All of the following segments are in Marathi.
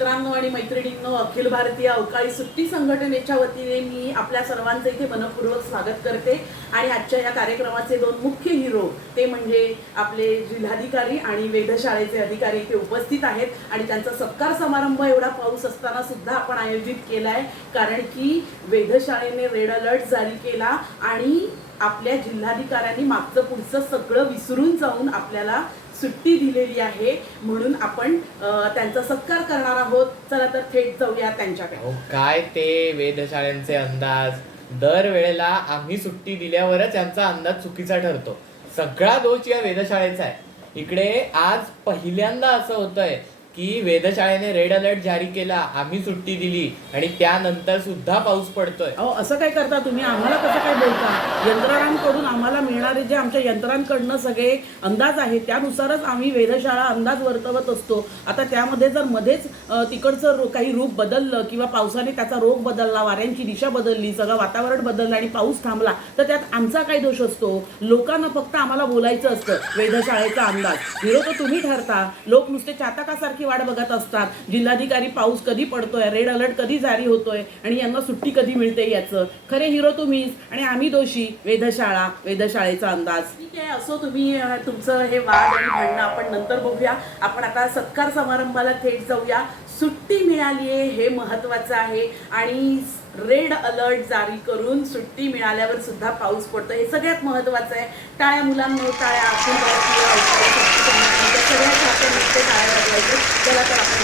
मित्रांनो आणि मैत्रिणींनो, अखिल भारतीय अवकाळी सुट्टी संघटनेच्या वतीने मी आपल्या सर्वांचं इथे मनपूर्वक स्वागत करते। आणि आजच्या या कार्यक्रमाचे दोन मुख्य हिरो ते म्हणजे आपले जिल्हाधिकारी आणि वेधशाळेचे अधिकारी इथे उपस्थित आहेत आणि त्यांचा सत्कार समारंभ एवढा पाऊस असताना सुद्धा आपण आयोजित केलाय, कारण की वेधशाळेने रेड अलर्ट जारी केला आणि आपल्या जिल्हाधिकाऱ्यांनी मागचं पुढचं सगळं विसरून जाऊन आपल्याला सुट्टी दिलेली आहे, म्हणून आपण त्यांचा सत्कार करणार आहोत। चला तर थेट जाऊया त्यांच्याकडे। काय ते वेधशाळेंचे अंदाज, दरवेळेला आम्ही सुट्टी दिल्यावरच यांचा अंदाज चुकीचा ठरतो। सगळा दोष या वेधशाळेचा आहे। इकडे आज पहिल्यांदा असं होतंय की वेधशाळेने रेड अलर्ट जारी केला, आम्ही सुट्टी दिली आणि त्यानंतर सुद्धा पाऊस पडतोय। अहो असं काय करता तुम्ही, आम्हाला कसं काय बोलता? यंत्रणांकडून आम्हाला मिळणारे जे आमच्या यंत्रणांकडनं सगळे अंदाज आहेत त्यानुसारच आम्ही वेधशाळा अंदाज वर्तवत असतो। आता त्यामध्ये जर मध्येच तिकडचं काही रूप बदललं किंवा पावसाने त्याचा रोग बदलला, वाऱ्यांची दिशा बदलली, सगळं वातावरण बदललं आणि पाऊस थांबला तर त्यात आमचा काय दोष असतो? लोकांना फक्त आम्हाला बोलायचं असतं वेधशाळेचा अंदाज। हिरो तर तुम्ही ठरता, लोक नुसते चातकासारखी वाट बघत असतात। जिल्हाधिकारी पाऊस कधी पडतोय, रेड अलर्ट कधी जारी होतोय आणि यांना सुट्टी कधी मिळते याचं खरे हिरो तुम्हीच आणि आम्ही दोषी वेधशाळा, वेधशाळेचा अंदाज। ठीक आहे, असो तुम्ही तुमचं हे वाद आणि भांडणं आपण नंतर बघूया। आपण आता सत्कार समारंभाला थेट जाऊया। सुट्टी मिळाली आहे हे महत्त्वाचं आहे आणि रेड अलर्ट जारी करून सुट्टी मिळाल्यावर सुद्धा पाऊस पडतो हे सगळ्यात महत्त्वाचं आहे। टाळ्या मुलांनो, टाळ्या। अखिल भारतीय अवकाळी सुट्टी संघटनेच्या सगळ्या छात्यांमध्ये टाळ्या वाजवायचं। चला तर आपण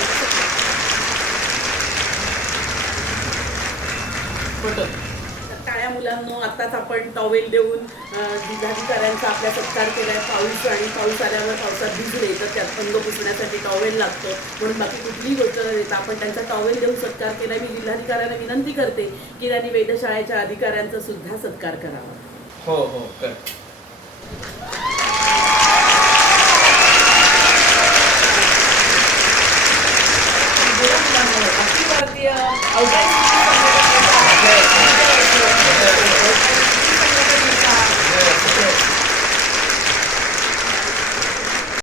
टाळ्या मुलांनो। आत्ताच आपण टॉवेल देऊन जिल्हाधिकाऱ्यांचा आपल्या सत्कार केलाय। पाऊस आणि पाऊस आल्यावर पावसात भिजले तर त्यात अंग पुसण्यासाठी टॉवेल लागतं, म्हणून बाकी कुठलीही गोष्ट न देता आपण त्यांचा टॉवेल देऊन सत्कार केलाय। मी जिल्हाधिकाऱ्यांना विनंती करते की त्यांनी वेधशाळेच्या अधिकाऱ्यांचा सुद्धा सत्कार करावा। हो कर।